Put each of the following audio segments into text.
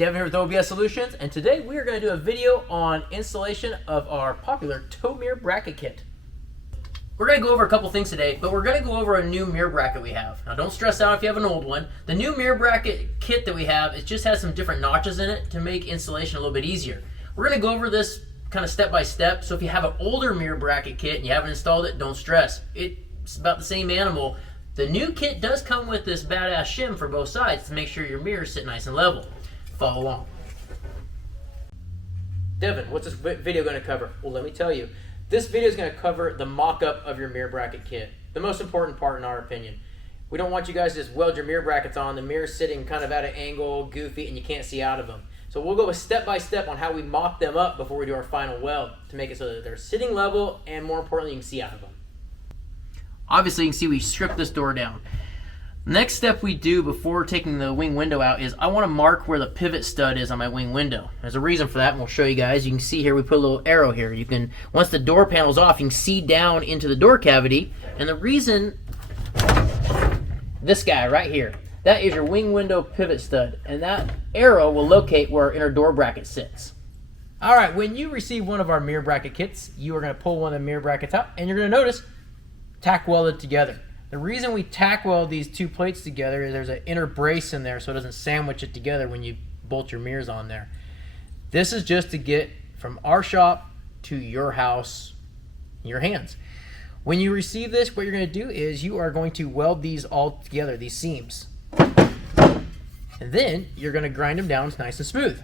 Devin here with OBS Solutions, and today we are going to do a video on installation of our popular tow mirror bracket kit. We're going to go over a couple things today, but we're going to go over a new mirror bracket we have. Now don't stress out if you have an old one. The new mirror bracket kit that we have, it just has some different notches in it to make installation a little bit easier. We're going to go over this kind of step by step, so if you have an older mirror bracket kit and you haven't installed it, don't stress. It's about the same animal. The new kit does come with this badass shim for both sides to make sure your mirrors sit nice and level. Follow along. Devin, what's this video going to cover? Well, let me tell you. This video is going to cover the mock-up of your mirror bracket kit. The most important part in our opinion. We don't want you guys to just weld your mirror brackets on, the mirror's sitting kind of at an angle, goofy, and you can't see out of them. So we'll go step by step on how we mock them up before we do our final weld to make it so that they're sitting level and more importantly, you can see out of them. Obviously, you can see we stripped this door down. Next step we do before taking the wing window out is I want to mark where the pivot stud is on my wing window. There's a reason for that, and we'll show you guys. You can see here we put a little arrow here. You can, once the door panel's off, you can see down into the door cavity. And the reason, this guy right here, that is your wing window pivot stud, and that arrow will locate where our inner door bracket sits. All right, when you receive one of our mirror bracket kits, you are going to pull one of the mirror brackets out, and you're going to notice tack welded together. The reason we tack weld these two plates together is there's an inner brace in there so it doesn't sandwich it together when you bolt your mirrors on there. This is just to get from our shop to your house in your hands. When you receive this, what you're going to do is you are going to weld these all together, these seams. And then you're going to grind them down nice and smooth.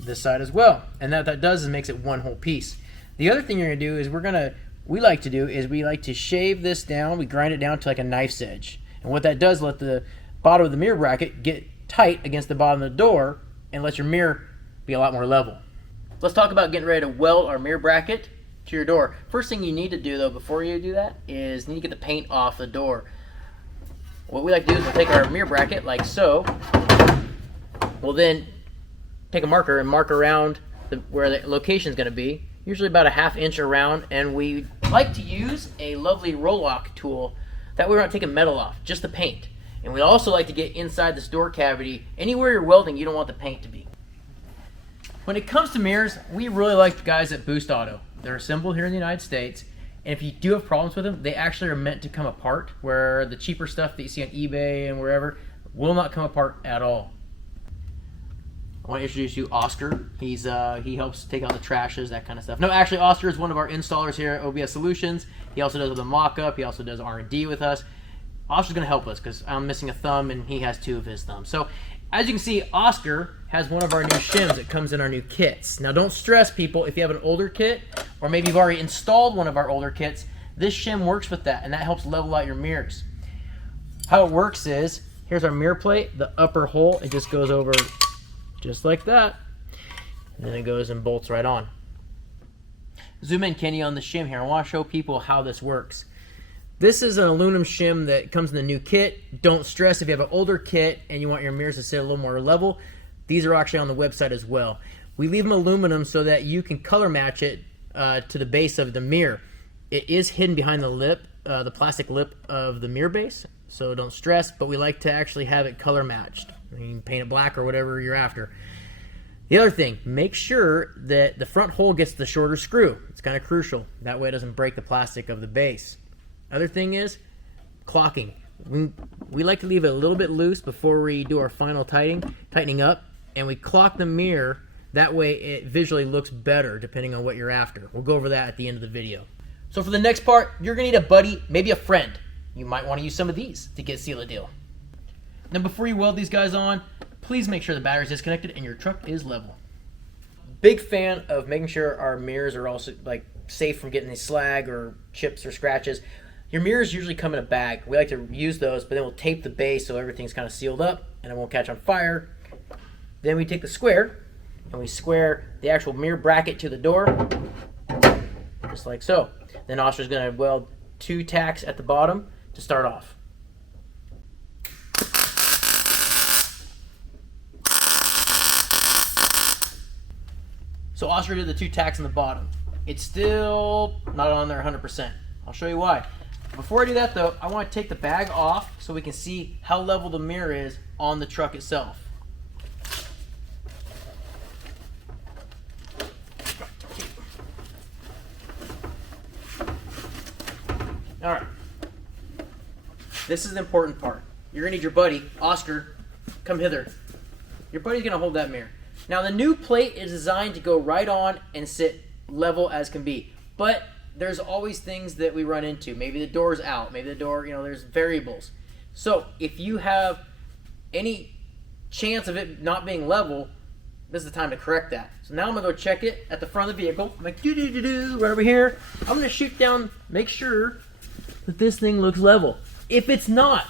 This side as well. And that does is makes it one whole piece. The other thing you're going to do is we like to shave this down. We grind it down to like a knife's edge. And what that does, let the bottom of the mirror bracket get tight against the bottom of the door and let your mirror be a lot more level. Let's talk about getting ready to weld our mirror bracket to your door. First thing you need to do though before you do that is you need to get the paint off the door. What we like to do is we'll take our mirror bracket like so. We'll then take a marker and mark around where the location is going to be. Usually about a ½ inch around, and we like to use a lovely roll-lock tool. That way we're not taking metal off, just the paint. And we also like to get inside this door cavity. Anywhere you're welding, you don't want the paint to be. When it comes to mirrors, we really like the guys at Boost Auto. They're assembled here in the United States, and if you do have problems with them, they actually are meant to come apart, where the cheaper stuff that you see on eBay and wherever will not come apart at all. I want to introduce you Oscar. He helps take out the trashes, that kind of stuff. No, actually, Oscar is one of our installers here at OBS Solutions. He also does the mock-up. He also does R&D with us. Oscar's going to help us because I'm missing a thumb and he has 2 of his thumbs. So, as you can see, Oscar has one of our new shims that comes in our new kits. Now, don't stress, people, if you have an older kit or maybe you've already installed one of our older kits, this shim works with that, and that helps level out your mirrors. How it works is, here's our mirror plate, the upper hole, it just goes over just like that, and then it goes and bolts right on. Zoom in, Kenny, on the shim here. I want to show people how this works. This is an aluminum shim that comes in the new kit. Don't stress if you have an older kit and you want your mirrors to sit a little more level. These are actually on the website as well. We leave them aluminum so that you can color match it to the base of the mirror. It is hidden behind the lip, the plastic lip of the mirror base, so don't stress, but we like to actually have it color matched. You can paint it black or whatever you're after. The other thing, make sure that the front hole gets the shorter screw. It's kind of crucial. That way it doesn't break the plastic of the base. Other thing is clocking. We like to leave it a little bit loose before we do our final tightening up, and we clock the mirror. That way it visually looks better depending on what you're after. We'll go over that at the end of the video. So for the next part, you're going to need a buddy, maybe a friend. You might want to use some of these to get seal a deal. Now before you weld these guys on, please make sure the battery is disconnected and your truck is level. Big fan of making sure our mirrors are also safe from getting any slag or chips or scratches. Your mirrors usually come in a bag. We like to use those, but then we'll tape the base so everything's kind of sealed up and it won't catch on fire. Then we take the square and we square the actual mirror bracket to the door, just like so. Then Oscar's going to weld 2 tacks at the bottom to start off. So Oscar did the 2 tacks on the bottom. It's still not on there 100%. I'll show you why. Before I do that though, I want to take the bag off so we can see how level the mirror is on the truck itself. All right. This is the important part. You're gonna need your buddy, Oscar, come hither. Your buddy's gonna hold that mirror. Now the new plate is designed to go right on and sit level as can be, but there's always things that we run into. Maybe the door's out, maybe the door, there's variables. So if you have any chance of it not being level, this is the time to correct that. So now I'm gonna go check it at the front of the vehicle. I'm like, right over here. I'm gonna shoot down, make sure that this thing looks level. If it's not,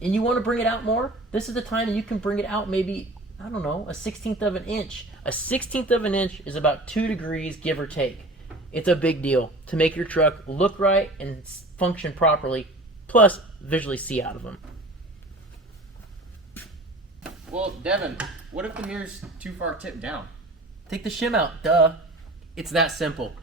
and you wanna bring it out more, this is the time that you can bring it out maybe, I don't know, a 1/16 of an inch. A 1/16 of an inch is about 2 degrees, give or take. It's a big deal to make your truck look right and function properly, plus visually see out of them. Well, Devin, what if the mirror's too far tipped down? Take the shim out, duh. It's that simple.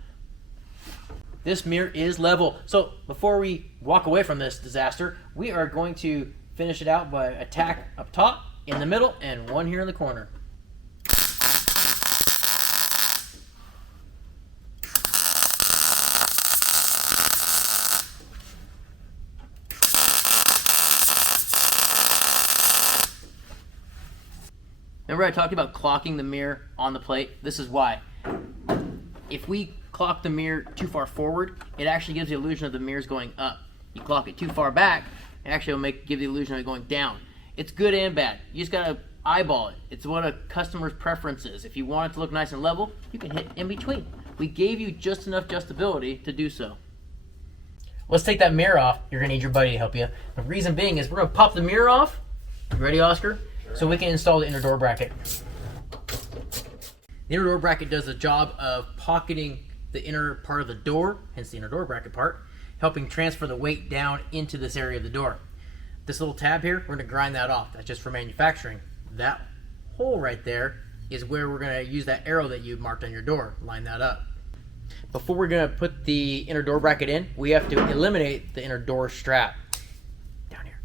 This mirror is level. So before we walk away from this disaster, we are going to finish it out by a tack up top, in the middle, and one here in the corner. Remember I talked about clocking the mirror on the plate? This is why. If we clock the mirror too far forward, it actually gives the illusion of the mirror's going up. You clock it too far back, it actually will give the illusion of it going down. It's good and bad. You just gotta eyeball it. It's what a customer's preference is. If you want it to look nice and level, you can hit in between. We gave you just enough adjustability to do so. Let's take that mirror off. You're gonna need your buddy to help you. The reason being is we're gonna pop the mirror off. You ready, Oscar? So we can install the inner door bracket. The inner door bracket does the job of pocketing the inner part of the door, hence the inner door bracket part, helping transfer the weight down into this area of the door. This little tab here, we're gonna grind that off. That's just for manufacturing. That hole right there is where we're gonna use that arrow that you marked on your door. Line that up. Before we're gonna put the inner door bracket in, we have to eliminate the inner door strap. Down here.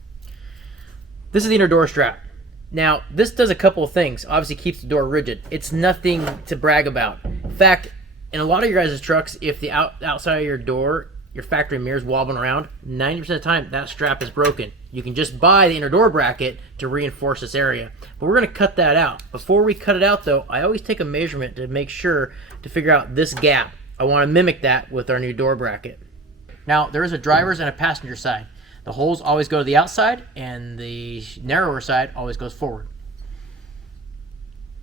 This is the inner door strap. Now, this does a couple of things. Obviously keeps the door rigid. It's nothing to brag about. In fact, in a lot of your guys' trucks, if the outside of your door, your factory mirror is wobbling around, 90% of the time that strap is broken. You can just buy the inner door bracket to reinforce this area. But we're gonna cut that out. Before we cut it out though, I always take a measurement to make sure to figure out this gap. I wanna mimic that with our new door bracket. Now, there is a driver's and a passenger side. The holes always go to the outside, and the narrower side always goes forward.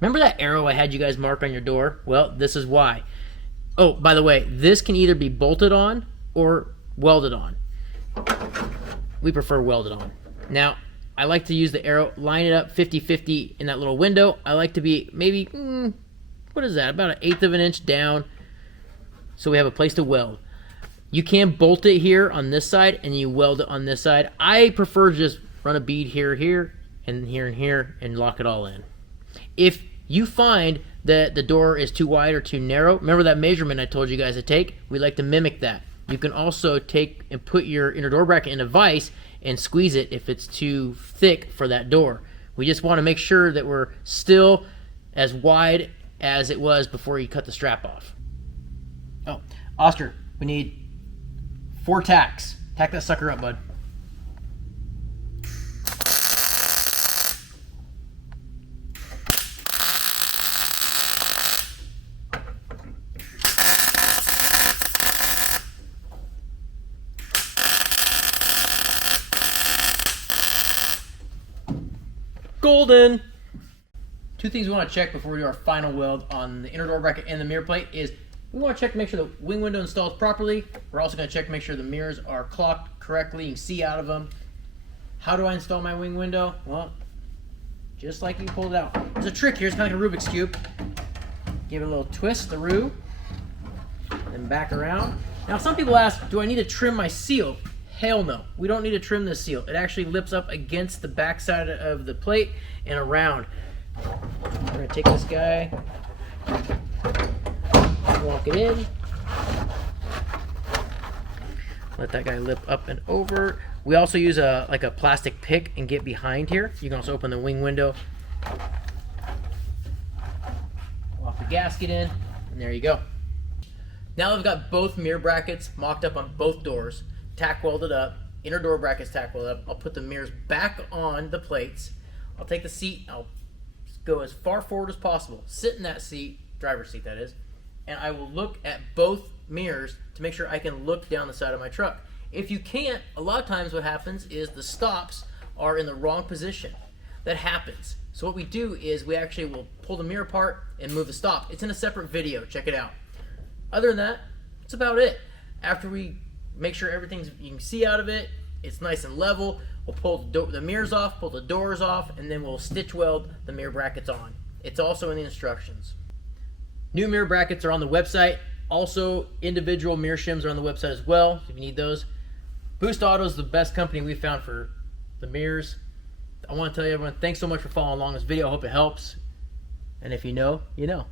Remember that arrow I had you guys mark on your door? Well, this is why. Oh, by the way, this can either be bolted on or welded on. We prefer welded on. Now, I like to use the arrow, line it up 50-50 in that little window. I like to be maybe, what is that, about 1/8 of an inch down, so we have a place to weld. You can bolt it here on this side and you weld it on this side. I prefer to just run a bead here, and here, and lock it all in. If you find that the door is too wide or too narrow, remember that measurement I told you guys to take? We like to mimic that. You can also take and put your inner door bracket in a vise and squeeze it if it's too thick for that door. We just want to make sure that we're still as wide as it was before you cut the strap off. Oh, Oscar, we need 4 tacks. Tack that sucker up, bud. Golden! 2 things we want to check before we do our final weld on the inner door bracket and the mirror plate is we want to check to make sure the wing window installs properly. We're also going to check to make sure the mirrors are clocked correctly. You can see out of them. How do I install my wing window? Well, just like you pulled it out. There's a trick here. It's kind of like a Rubik's Cube. Give it a little twist, the roo, then back around. Now, some people ask, do I need to trim my seal? Hell no. We don't need to trim this seal. It actually lips up against the back side of the plate and around. We're going to take this guy, walk it in, let that guy lip up and over. We also use a plastic pick and get behind here. You can also open the wing window, walk the gasket in, and there you go. Now I've got both mirror brackets mocked up on both doors. tack welded up, inner door brackets tack welded up. I'll put the mirrors back on the plates. I'll take the seat, I'll go as far forward as possible, sit in that seat, driver's seat that is, and I will look at both mirrors to make sure I can look down the side of my truck. If you can't, a lot of times what happens is the stops are in the wrong position. That happens. So what we do is we actually will pull the mirror apart and move the stop. It's in a separate video, check it out. Other than that, that's about it. After we make sure everything's you can see out of it, it's nice and level, we'll pull the mirrors off, pull the doors off, and then we'll stitch weld the mirror brackets on. It's also in the instructions. New mirror brackets are on the website. Also, individual mirror shims are on the website as well, if you need those. Boost Auto is the best company we found for the mirrors. I want to tell you everyone, thanks so much for following along this video. I hope it helps. And if you know, you know.